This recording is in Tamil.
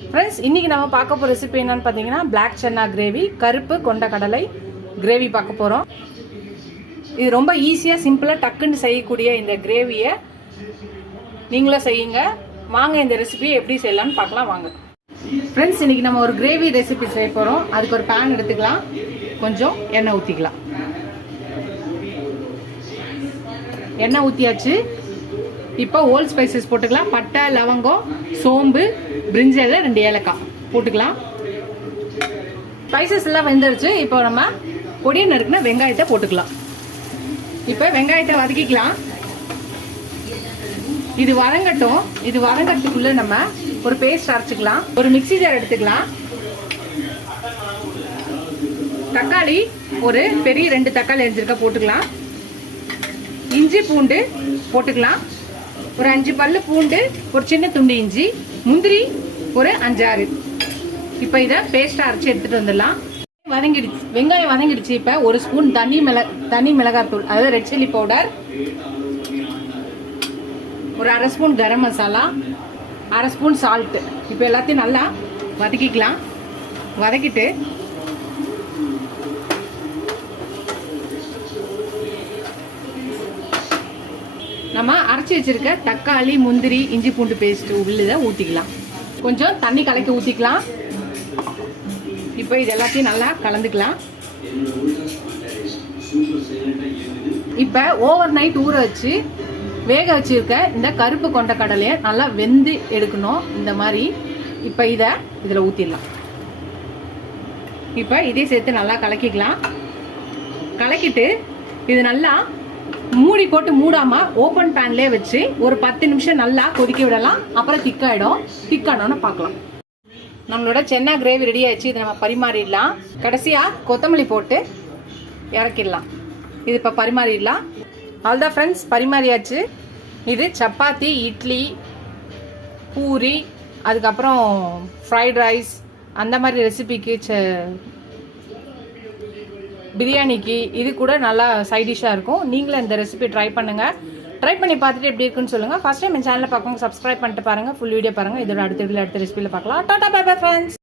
ஃப்ரெண்ட்ஸ், இன்றைக்கி நம்ம பார்க்க போகிற ரெசிபி என்னென்னு பார்த்தீங்கன்னா பிளாக் சன்னா கிரேவி, கருப்பு கொண்ட கடலை கிரேவி பார்க்க போகிறோம். இது ரொம்ப ஈஸியாக சிம்பிளாக டக்குன்னு செய்யக்கூடிய இந்த கிரேவியை நீங்களும் செய்யுங்க. வாங்க இந்த ரெசிபியை எப்படி செய்யலாம்னு பார்க்கலாம் வாங்க. ஃப்ரெண்ட்ஸ், இன்றைக்கி நம்ம ஒரு கிரேவி ரெசிபி செய்ய போகிறோம். அதுக்கு ஒரு பேன் எடுத்துக்கலாம், கொஞ்சம் எண்ணெய் ஊற்றிக்கலாம். எண்ணெய் ஊற்றியாச்சு. இப்போ ஹோல் ஸ்பைசஸ் போட்டுக்கலாம். பட்டை, லவங்கம், சோம்பு, பிரிஞ்சல், 2 ஏலக்காய் போட்டுக்கலாம். ஸ்பைசஸ் எல்லாம் வெந்துருச்சு. இப்போ நம்ம பொடியை நறுக்குன வெங்காயத்தை போட்டுக்கலாம். இப்போ வெங்காயத்தை வதக்கிக்கலாம். இது வதங்கட்டும். இது வதங்கறதுக்குள்ள நம்ம ஒரு பேஸ்ட் அரைச்சிக்கலாம். ஒரு மிக்ஸி ஜார் எடுத்துக்கலாம். தக்காளி ஒரு பெரிய 2 தக்காளி அரிஞ்சிருக்க போட்டுக்கலாம். இஞ்சி பூண்டு போட்டுக்கலாம். ஒரு 5 பல்லு பூண்டு, ஒரு சின்ன துண்டு இஞ்சி, முந்திரி ஒரு 5-6. இப்போ இதை பேஸ்ட்டாக அரைச்சி எடுத்துகிட்டு வந்துடலாம். வதங்கிடுச்சு, வெங்காயம் வதங்கிடுச்சு. இப்போ ஒரு ஸ்பூன் தனி மிளகாத்தூள், அதாவது ரெட் சில்லி பவுடர், ஒரு 1/2 spoon garam masala, 1/2 spoon salt. இப்போ எல்லாத்தையும் நல்லா வதக்கிக்கலாம். வதக்கிட்டு நம்ம அரைச்சி வச்சிருக்க தக்காளி, முந்திரி, இஞ்சி பூண்டு பேஸ்ட் உள்ளதை ஊற்றிக்கலாம். கொஞ்சம் தண்ணி கலக்கி ஊற்றிக்கலாம். இப்போ இது எல்லாத்தையும் நல்லா கலந்துக்கலாம். இப்போ ஓவர் நைட் ஊற வச்சு வேக வச்சிருக்க இந்த கருப்பு கொண்ட கடலையை நல்லா வெந்து எடுக்கணும். இந்த மாதிரி இப்போ இதை இதில் ஊற்றிடலாம். இப்போ இதே சேர்த்து நல்லா கலக்கிக்கலாம். கலக்கிட்டு இது நல்லா மூடி போட்டு மூடாம ஓப்பன் பேன்லேயே வச்சு ஒரு 10 நிமிஷம் நல்லா கொதிக்க விடலாம். அப்புறம் திக்கானோன்னு பார்க்கலாம். நம்மளோட சென்னா கிரேவி ரெடி ஆயிடுச்சு. இதை நம்ம பரிமாறிடலாம். கடைசியாக கொத்தமல்லி போட்டு இறக்கிடலாம். இது இப்போ பரிமாறிடலாம். அவ்வளோதான் ஃப்ரெண்ட்ஸ், பரிமாறியாச்சு. இது சப்பாத்தி, இட்லி, பூரி, அதுக்கப்புறம் ஃப்ரைட் ரைஸ், அந்த மாதிரி ரெசிபிக்கு, பிரியாணிக்கு இது கூட நல்லா சைட் டிஷ்ஷாக இருக்கும். நீங்களும் இந்த ரெசிபி ட்ரை பண்ணுங்கள். ட்ரை பண்ணி பார்த்துட்டு எப்படி இருக்குன்னு சொல்லுங்கள். ஃபஸ்ட் டைம் என் சேனலில் பார்க்கணும், சப்ஸ்கிரைப் பண்ணிட்டு பாருங்கள். ஃபுல் வீடியோ பாருங்கள். இதோட அடுத்த ரெசிபியில் பார்க்கலாம். Tata, bye bye friends.